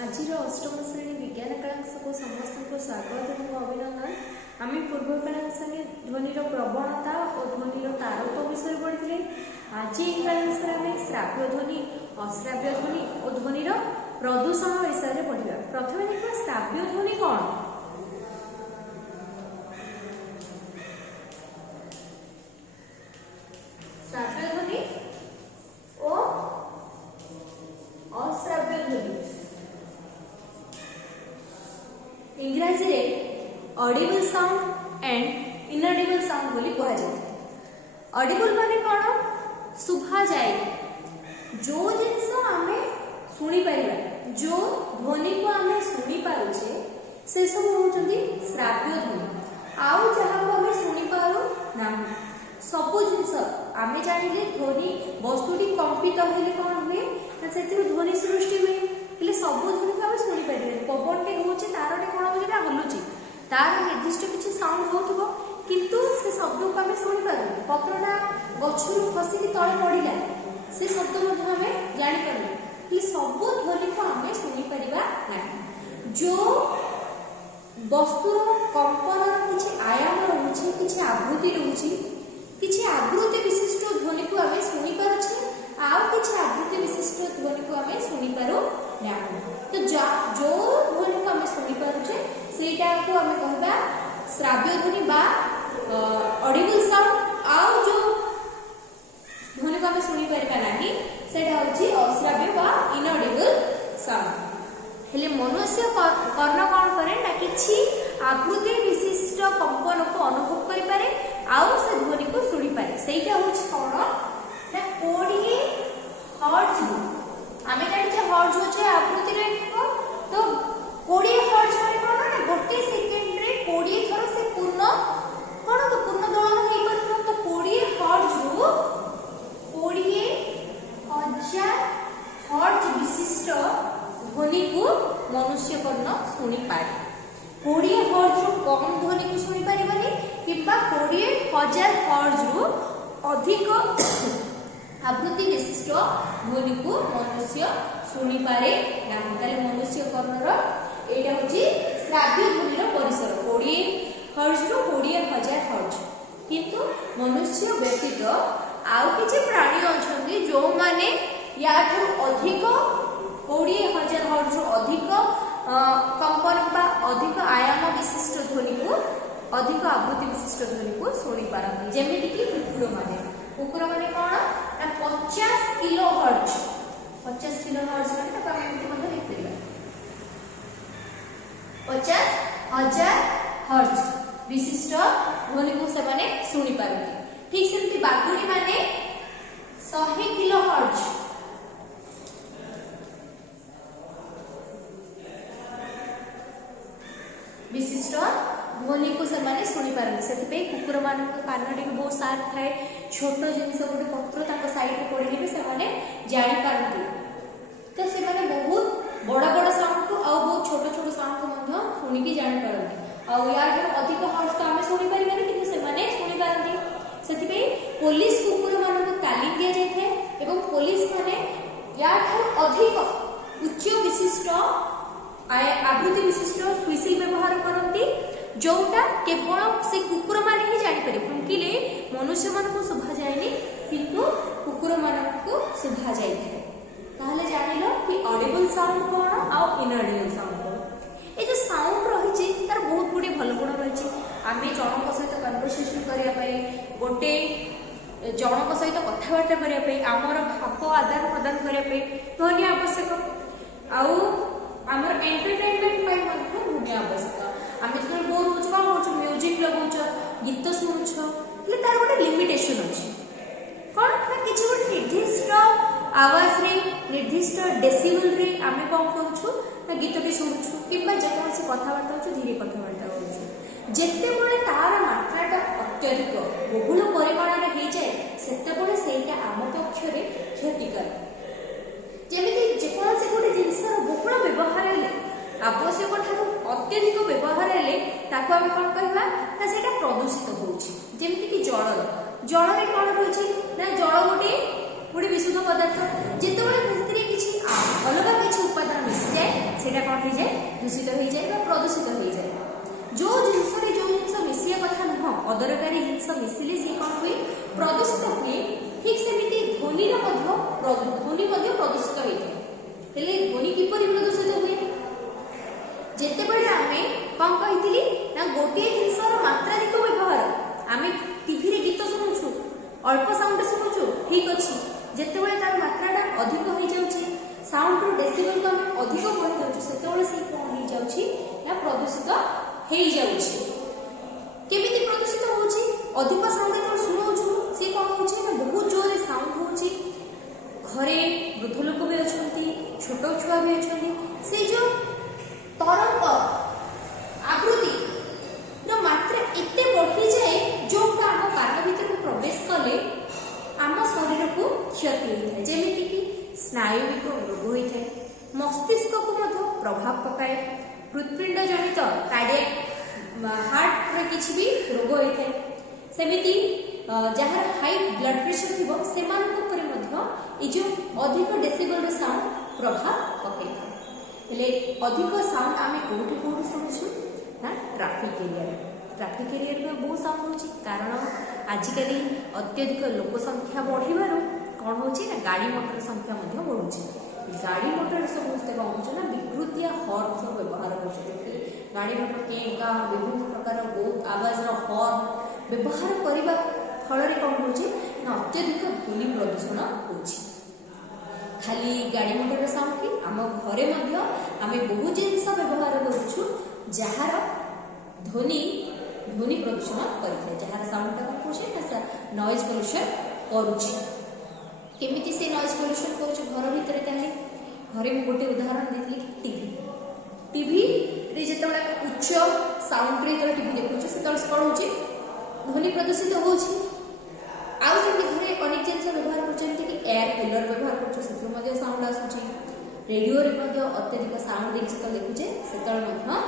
आज अष्टम श्रेणी विज्ञान क्लास को समस्त को स्वागत और अभिनंदन। आम पूर्व क्लास में ध्वनि प्रवणता और ध्वनि तारक विषय पढ़ी। आज क्लास में श्राव्य ध्वनि, अश्राव्य ध्वनि और ध्वनि प्रदूषण विषय पढ़ा। प्रथम देखा श्राव्य ध्वनि कौन। श्राव्य ध्वनि और अश्राव्य ध्वनि इंग्राजी रे Audible sound and inaudible sound बोली कहा जाए। ऑडिबल माने कौन, सुभा जाए जो जिनस आमे सुनी परिबा, जो ध्वनि को आमे सुनी पारुछे से सब होउछंती श्राव्य ध्वनि। आउ जहा को आमे सुनी पारु नाही, सब जिनस आमे जानिले ध्वनि वस्तुटी कंपित होइले कोन हुए ना सेति ध्वनि सृष्टि हुए। हेले सब ध्वनि को आमे सुनी परिबे। पवनटे होउछे, तारटे कोन होउछे ना हलुची, तार निर्दिष्ट किछि साउंड होउथबो किंतु से शब्द को आमे सुनी पारु। पत्रटा गछरु खसिकी तळे पडिला से शब्द मध्ये आमे जानि पारु कि सब ध्वनि को आमे सुनी परिबा नाही। जो वस्तुर कंपनर किछि आयाम रहउछि, किछि आवृत्ति रहउछि, किछि आवृत्ति विशिष्ट ध्वनि को आमे सुनी पारुछि, आउ किछि आवृत्ति विशिष्ट ध्वनि को आमे सुनी पारु नाही। तो जो ध्वनि को आमे सुनी पारुछे सेटा को आमे कहबा श्राव्य ध्वनि बा ऑडिबल साउंड। आउ जो ध्वनि को आमे सुनी परिबा नाही सेटा होछि अश्राव्य बा इनऑडिबल साउंड। हेले मनुष्य कर्ण कौन करे ना किछि आवृत्ति विशिष्ट कंपन को अनुभव करि पारे, आउ से ध्वनि को सुनी पारे। सेटा होछि कोन ना 20 हर्ट्ज। आमे जानि हर्ट्ज होछि आवृत्ति रे तो 20 हर्ट्ज माने कोन ना गोटे सेकेंड रे 20 थर से पूर्ण कोन तो पूर्ण दोलन हेइ परथन। तो 20 हर्ट्ज रु 20,000 हर्ट्ज विशिष्ट ध्वनि को मनुष्य कर्ण सुनी पारे। 20 हर्ट्ज रु कम ध्वनि को सुनी परिबनी किबा 20,000 हर्ट्ज रु अधिक आवृत्ति विशिष्ट ध्वनि को मनुष्य सुनी पारे नाही। ताले मनुष्य कर्णर एटा होची श्राव्य ध्वनिर परिसर 20 हर्ट्ज रु 20,000 हर्ट्ज। किंतु मनुष्य व्यतीत आउ किछि प्राणी अछंती जो माने याठू अधिक 20,000 हर्ट्ज रु अधिक कंपन बा अधिक आयाम विशिष्ट ध्वनि को, अधिक आवृत्ति विशिष्ट ध्वनि को सुनी पारନ୍ତି। जेमिति कि कुकुर माने कोन ना 50 किलो हर्ट्ज। 50 किलो हर्ट्ज माने तो हम एमति मध्ये लिख देबा 50,000 हर्ट्ज विशिष्ट ध्वनि को से माने सुनी पारନ୍ତି। ठीक सेमति बागुड़ी माने 100 किलो हर्ट्ज विशिष्ट ध्वनि को से माने सुनी पारନ୍ତି। सेति पे कुकुर मान को कानडी को बहुत सार्प थाए, छोट जिनस गोटे पत्र ताको साइड रे पड़िले भी से माने जानि पारନ୍ତି। तो से माने बहुत बड़ा बड़ा साउंड को आ बहुत छोट छोट साउंड को मध्य सुनी की जानि पारନ୍ତି। आ यार अधिक हर्ट्ज तो आमे सुनी परिबानी किंतु से माने सुनी पारନ୍ତି। सेति पे पुलिस कुकुर मान को तालीम दिया जाय थे एवं पुलिस माने यार अधिक उच्च विशिष्ट आवृत्ति विशिष्ट व्हिसिल व्यवहार करती, जोटा केवल से कुकुर माने ही जानि पारे। फुंकिले मनुष्य मान को सुभा जायनी किंतु कुकुर मान को सुभा जाय थे। ताहले जानिलो कि ऑडिबल साउंड कोन आ इनऑडिबल साउंड कोन। ए जो साउंड रहिछि तार बहुत गुडी भल गुण रहिछि। आमे जनक सहित कन्वर्सेशन करिया पाए, गोटे जनक सहित कथाबार्ता करिया पाए, आमर भाव आदान प्रदान करिया पाए ध्वनि आवश्यक। आउ आमर एंटरटेनमेंट पाई मध्ये ध्वनि आवश्यक। आमे जने बोर होछ कोन होछ म्यूजिक लगौछ, गीत सुनुछ, ले तार गोटे लिमिटेशन अछि कोन ना किछि गोटे निर्दिष्ट आवाज रे, निर्दिष्ट डेसिबल रे आमे कोन करूछु ना गीतटी सुनुछु किबा जे कोन से कथाबार्ता होछ धीरे कथाबार्ता होछ। जेते बळे तार मात्राटा अत्यधिक बहुल परिमाण रे हे जाय सेते बळे सेटा आम पक्ष रे क्षतिकर। जेमिति जे कोन से गोटे जिंसर बहुल व्यवहार हेले, आवश्यक ठारू अत्यधिक व्यवहार हेले ताको आमे कोन कहबा ना सेटा प्रदूषित होउछि। जेमिति कि जल रे कोन होउछि ना जल गोटे विशुद्ध पदार्थ, जेतेबेले भितरे किछि अलग किछि उपादान मिसि जाए सेटा दूषित हो जाए प्रदूषित हो जाए जो जिनस मिसिया कथा नुह अदरकारी जिनस मिसिले सी कौन हुए प्रदूषित हुए ठीक सेमती ध्वनि ध्वनि प्रदूषित होता है ध्वनि किपर प्रदूषित हुए जितेबाला आम कौन कही ना गोटे जिनसर मात्राधिक व्यवहार आम टीवी गीत शुणुचु अल्प साउंड शुणुचु ठीक अच्छे जितेबाला तार मात्राटा अधिक हो जाऊँगी साउंड रो डेसिबल को आम अधिक बढ़ी जाऊँ से कौन हो जाऊँगी ना प्रदूषित हो जाऊँगी केमिति प्रदूषित होउची अधिक साउंड जो शुणुचु सी कौन होउची ना बहुत जोर साउंड होउची घरे वृद्ध लोक भी अछंती छोट छुआ भी अछंती से जो तरंग आकृति रो मात्रा एते बढ़ी जाए जो आम कान भीतर प्रवेश कले आम शरीर को क्षति होता है जेमिति कि स्नायुविक रोग होता है मस्तिष्क को मध्य प्रभाव पकाए हृदपिंड जनित कार्डियक हार्ट रे किछि भी रोग होता है सेमिति जहार हाई ब्लड प्रेशर थिबो सेमान को परे मध्य ए जो अधिक डेसिबल रे साउंड प्रभाव पकाई हेले अधिक साउंड आमे कोठी सुनछु ना ट्रैफिक एरिया में बहुत साउंड होची कारण आजिकल अत्यधिक लोक संख्या बढ़िबारु कौन होची ना गाड़ी मोटर संख्या मध्य बढ़ुची गाड़ी मोटर समस्ते कौन होची ना विकृतिया हॉर्न सब व्यवहार करछथि गाड़ी मोटर केका विभिन्न प्रकार बहुत आवाज रो हॉर्न व्यवहार करबा फल कौन होची ना अत्यधिक ध्वनि प्रदूषण होची खाली गाड़ी मोटर साउंड की आम घरे मध्य आमे बहुत जिनस व्यवहार करूछु जहार ध्वनि प्रदूषण करथे जहार साउंड का कोचे ना नॉइज पोल्यूशन करूची केमिति से नॉइज पोल्यूशन करूछु घर भीतर ताले घरे मु गोटे उदाहरण देथि टीवी रे जेतबेला उच्च साउंड रे तर टीवी देखुछु सेतल कौन होची ध्वनि प्रदूषित होची आउ से घरे अनेक जिनस व्यवहार करछन्ति कि एयर कूलर व्यवहार करछु सेतु मध्ये साउंड आसुची रेडियो रे मध्ये अत्यधिक साउंड देखि तो देखुचे सेतल मध्ये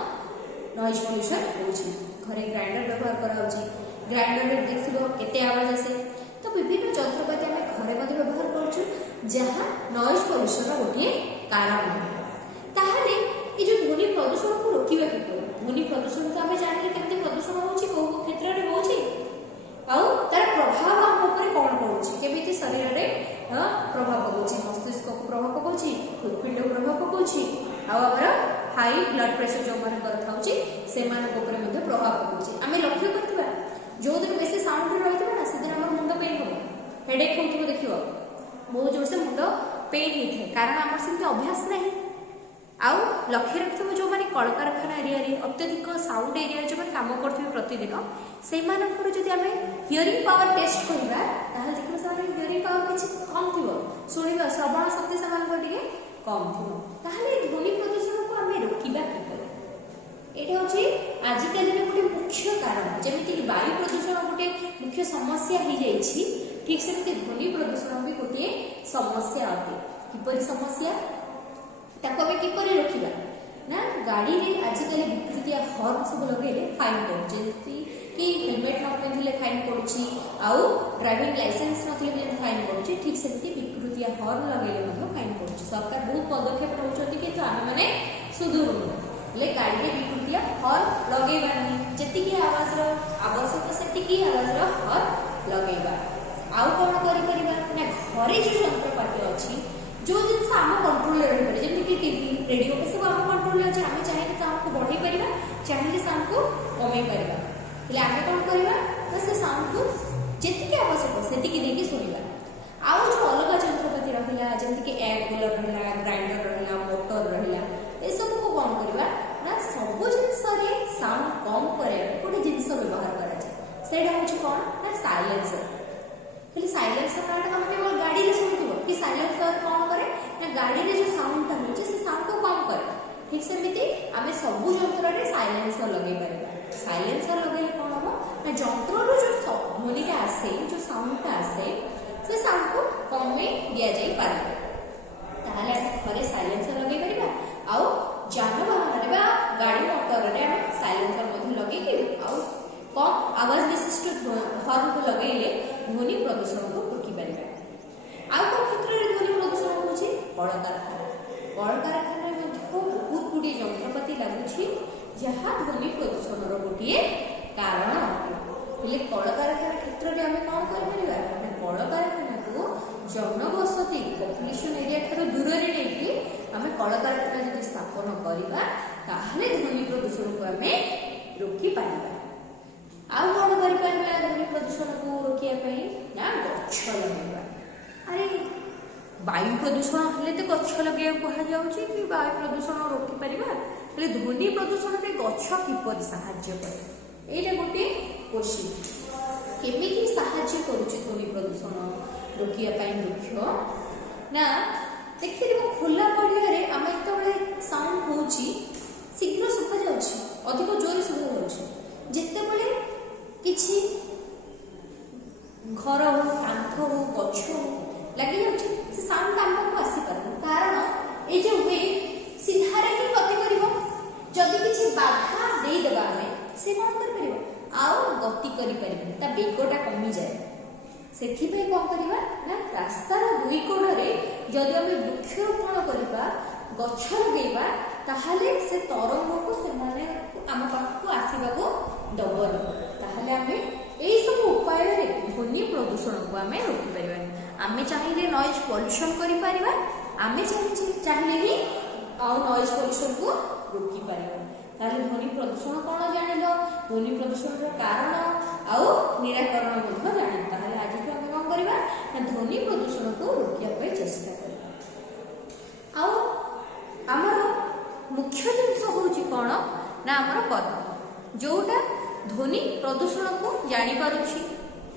नॉइज पोल्यूशन होची घरे ग्राइंडर व्यवहार कराउची ग्राइंडर रे देखिबो केते आवाज आसे तो विभिन्न यंत्रपाति आम घरे मध्ये व्यवहार करछु जहाँ नॉइज पोल्यूशन रो गोटे कारण ताहले ए जो ध्वनि प्रदूषण को रोकिबा किपरि ध्वनि प्रदूषण तो आम जानिले केते प्रदूषण होची को क्षेत्र रे होची आउ तार प्रभाव हम ऊपर कौन पड़ुची केमिति शरीर रे प्रभाव पकोची मस्तिष्क को प्रभाव पकोची हृदपिंड को प्रभाव पकोची आउ हमर हाई ब्लड प्रेशर जो माने करथाउची से मान को ऊपर मध्ये प्रभाव पकोची आमे लक्ष्य करथिबा जो दिन बेसी साउंड रे रहितबा ना से दिन हमर मुंड पेन हो हेडेक होथिबो देखिबो बहुत जोर से मुंड पेन हिथे कारण हमर सिंते अभ्यास नहीं आउ लक्ष्य रखिथबो जो माने कलकारखाना एरिया रे अत्यधिक साउंड एरिया जो माने काम करथिबे प्रतिदिन से मानकर जदि आमे हियरिंग पावर टेस्ट करिबा ताहले देखिबो सारे हियरिंग पावर किछि कम थिबो सुनिबा श्रवण शक्ति समान को दिए कम थिबो ताहले ध्वनि प्रदूषण को आमे रोकिबा किपरि एटा होछि आजिकल रे गोटे मुख्य कारण जेमिति कि वायु प्रदूषण गोटे मुख्य समस्या हो जाइछि ठीक सेमति ध्वनि प्रदूषण भी गोटे समस्या अटे किपरि समस्या ताको आमे किपरि रोकिबा ना गाड़ी रे आजिकल विकृतिया हॉर्न सब लगेले फाइन पड़ुछि कि हेलमेट न पिंधिले फाइन पड़ुछि आउ ड्राइविंग लाइसेंस नथिले फाइन पड़ुछि ठीक सेमति विकृतिया हॉर्न लगेले मध्ये फाइन पड़ुछि सरकार बहुत पदक्षेप नउछथि कि तो आमे माने सुदूर ले गाड़ी रे विकृतिया हॉर्न लगेबा नहीं जति आवाज रो आवश्यक सेति आवाज रो हॉर्न लगेबा आउ कोन करि परिबा ना घरे जो यंत्रपाति अछि जो जिनस आम कंट्रोल रे रहि पड़े जेमि कि टीवी रेडियो के सब आम कंट्रोल रे अछि आमे चाहे तो साउंड को बढ़ाई परिबा चाहे साउंड को कमे परिबा ले आमे कोन करबा तो से साउंड को जति के आवश्यक सेति के देके सुनिबा आउ जो अलग यंत्रपाति रहिला जेमि कि एयर कूलर रहिला ग्राइंडर रहिला मोटर रहिला ए सब को कोन करबा ना सब जिनस रे साउंड कम करे कोटे जिनस व्यवहार करा जाय सेडा होछि कोन ना साइलेंसर हेले साइलेंसर काटा हम केवल गाड़ी रे सुनथिबो कि साइलेंसर कोन करे ना गाड़ी रे जो साउंड ता होछि से साउंड को कम करे ठीक सेमिति आमे सब यंत्र रे साइलेंसर लगे परबा साइलेंसर लगेले कोन हो ना यंत्र रो जो ध्वनिटा आसे जो साउंडटा आसे से साउंड को कमे दिया जाई पारे ताहले घरे साइलेंसर लगे परबा आउ जानवाहन रे बा गाड़ी मोटर रे साइलेंसर मध्ये लगे कि आउ कम आवाज विशिष्ट हॉर्न को लगेले ध्वनि प्रदूषण को रोकी पारिबा आउ को क्षेत्र रे ध्वनि प्रदूषण होछि कलकारखाना में बहुत गुडी यंत्रपाति लागू कलकारखाना जदि स्थापन करवा ताहले ध्वनि प्रदूषण को आमे रोकी पारिबा। आउ कौन करिपारिबा ध्वनि प्रदूषण को रोकिया पई ना गछ लगाइबा। अरे वायु प्रदूषण हेले तो गछ लगे कहा जाउची कि वायु प्रदूषण रोकी पारिबा, हेले ध्वनि प्रदूषण रे गछ किपरि सहाय्य करे एटा गोटे क्वेश्चन। केमिति सहाय्य करूची ध्वनि प्रदूषण रोकिया पई वृक्ष ना देखिए खोला पड़िया रे आम जो साउंड होची शीघ्र सुखा जाउची, अधिक जोर सुखा जाउची। जेतेबेले किछि घर हो कांथ हो गछ हो लगी जाउची से साउंड हमको आसी पारन, कारण ए जो वे सीधारे ही गति करिवो। जदि किछि बाधा देई देबा हमें से कोन कर परिबो आउ गति करि परिबो, ता बेगटा कमी जाए। सेथिपई कौन करवा ना रास्तार दुई कोणरे जदि आम वृक्षरोपण करवा गछ लगेवा ताहले से तरंग को से माने आम पाखक आसीबाको दबल, ताहले आमे एई सब उपाय रे ध्वनि प्रदूषण को आमे रोकी परिबा। आमे चाहिले नॉइज पॉल्यूशन करि परिबा, आमे चाहिले ही आ नॉइज पॉल्यूशन को रोकी परिबा। ताहले ध्वनि प्रदूषण कोन जानिलो, ध्वनि प्रदूषण रो कारण आउ निराकरण ମଧ୍ୟ जानिलो। ताहले आज को आमे कोन करबा ना ध्वनि प्रदूषण को रोकिया पई चेष्टा करबा। आउ हमर मुख्य जिंस होउची कोन ना हमर कद जोटा ध्वनि प्रदूषण को जानि पारुछि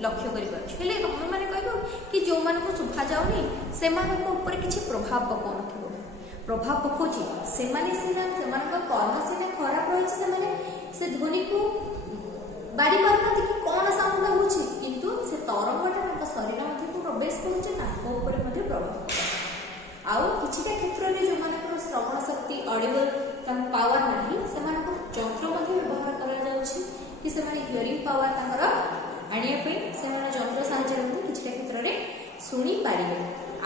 लक्ष्य करि पारुछि, हेले हम माने कहबो कि जो मान को सुभा जाउनी से मान को ऊपर किछि प्रभाव पकोन थिबो, प्रभाव पकोछि से माने सिना से मान को कर्म सिना खराब होइछि, से माने से ध्वनि को बारी पारन कि कोन साउंड होउछि, किंतु से तरंगटा हमर शरीर मध्ये को प्रवेश करूछि ना को ऊपर मध्ये प्रभाव। आउ किछिटा क्षेत्र रे जो मान को श्रवण शक्ति ऑडिबल तम पावर नाही से मान को यंत्र मध्ये व्यवहार करा जाउछि कि से माने हियरिंग पावर तांकर आनिया पे से माने यंत्र सहायता रे किछिटा क्षेत्र रे सुनी पारिबे।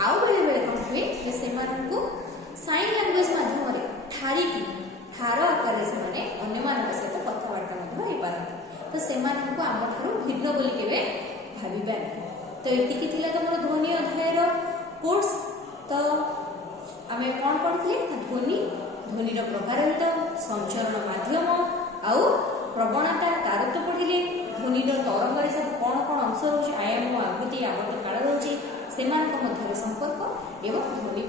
आउ बेले बेले कोन हुए कि से मान को साइन लैंग्वेज माध्यम रे ठारी की ठार आकार से माने अन्य मान के साथ कथावार्ता मध्ये होई पारन, तो से मान को आम थारो भिन्न बोली केबे भाबिबा नहीं। तो एतिकी थिला तमरो ध्वनि अध्याय रो कोर्स। तो आमे कोन पढिले ध्वनि ध्वनि रो प्रकार हेता संचरण माध्यम आउ प्रवणता तार तो पढिले ध्वनि रो तरंग रे सब कोन अंश होची आयाम आवृत्ति आवृत्ति काल होची सेमान को मध्य संपर्क एवं ध्वनि